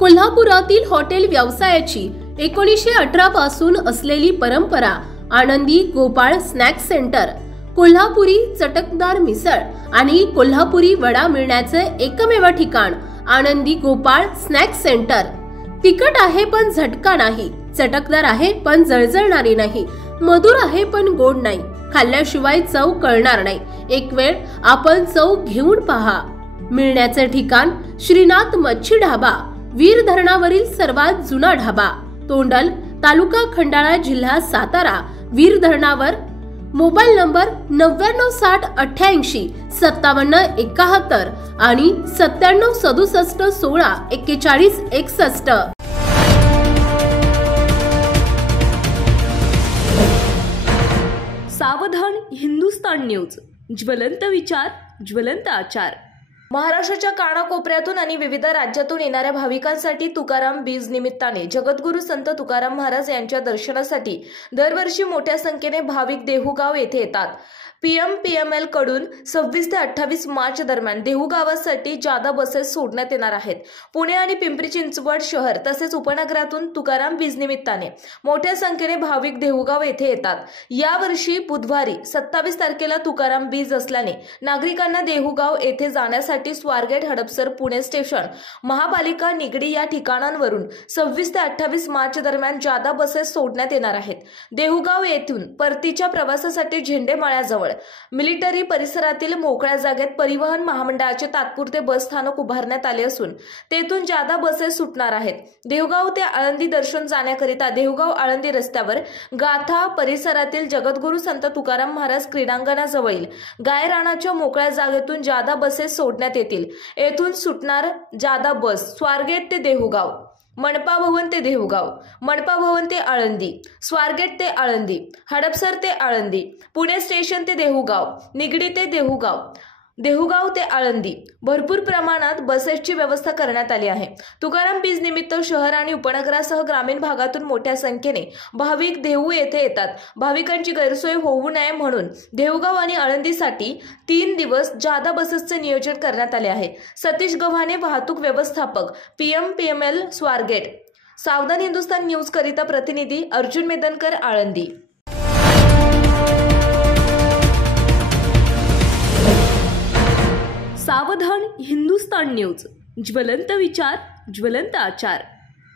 कोल्हापुरातील हॉटेल व्यवसायाची 1918 पासून असलेली परंपरा आनंदी गोपाळ स्नॅक सेंटर, कोल्हापुरी चटकदार मिसळ आणि कोल्हापुरी वडा मिळण्याचे एकमेव ठिकाण आनंदी गोपाळ स्नॅक सेंटर। तिखट आहे पण झटका नाही, चटकदार आहे पण जळजळणारी नाही, मधुर आहे पण गोड नाही, खाल्ल्याशिवाय चव कळणार नाही। एक वेळ आपण चव घेऊन पहा। मिळण्याचे ठिकाण श्रीनाथ मच्छी ढाबा, वीर धरणावरील सर्वात जुना ढाबा, तोंडल, तालुका खंडाळा, जिल्हा सातारा। वीर धरणावर। मोबाईल नंबर 9960885771 आणि 9767164161। सावधान हिंदुस्तान न्यूज, ज्वलंत विचार, ज्वलंत आचार। महाराष्ट्राच्या कानाकोपऱ्यातून आणि विविध राज्यातून येणाऱ्या भाविकांसाठी तुकाराम बीज निमित्ताने जगद्गुरू संत तुकाराम महाराज यांच्या दर्शनासाठी दरवर्षी मोठ्या संख्येने भाविक देहुगाव येथे येतात। PMPML कडून 26 ते 28 मार्च दरम्यान देहुगावासाठी जादा बसेस सोडण्यात येणार आहेत। पुणे आणि पिंपरी चिंचवड शहर तसेच उपनगरातून तुकाराम बीज निमित्ताने मोठ्या संख्येने भाविक देहुगाव येथे येतात। यावर्षी बुधवारी 27 तारखेला तुकाराम बीज असल्याने नागरिकांना देहुगाव येथे जाण्यासाठी स्वारगेट, हडपसर, पुणे स्टेशन, महापालिका, निगडी या ठिकाणांवरून 26 ते 28 मार्च दरम्यान जादा बसेस सोडण्यात येणार आहेत। देहुगाव येथून परतीच्या प्रवासासाठी झेंडेमाळ्याजवळ मिलिटरी परिसरातील मोकळ्या जागेत परिवहन महामंडळाचे तात्पुरते बस स्थानक उभारण्यात आले असून तेथून जादा बसेस सुटणार आहेत। देहुगाव ते आळंदी दर्शन जाण्याकरिता देहुगाव आळंदी रस्त्यावर गाथा परिसरातील जगद्गुरू संत तुकाराम महाराज क्रीडांगणाजवळील गायरानाच्या मोकळ्या जागेतून जादा बसेस सोडण्यात येतील। येथून सुटणार जादा बस स्वारगेट ते देहुगाव, मनपा भवन ते देहुगाव, मनपा भवन ते आळंदी, स्वारगेट ते आळंदी, हडपसर ते आळंदी, पुणे स्टेशन ते देहुगाव, निगडी ते देहुगाव, देहुगाव ते आळंदी भरपूर प्रमाणात बसेसची व्यवस्था करण्यात आली आहे। तुकाराम बीज निमित्त शहर आणि उपनगरासह ग्रामीण भागातून मोठ्या संख्येने भाविक देहू येथे येतात। भाविकांची गैरसोय होऊ नये म्हणून देहुगाव आणि आळंदीसाठी 3 दिवस जादा बसेसचे नियोजन करण्यात आले आहे। सतीश गव्हाणे, वाहतूक व्यवस्थापक, PMPML स्वारगेट। सावधान हिंदुस्तान न्यूज करिता प्रतिनिधी अर्जुन मेदनकर, आळंदी। सावधान हिंदुस्तान न्यूज, ज्वलंत विचार, ज्वलंत आचार।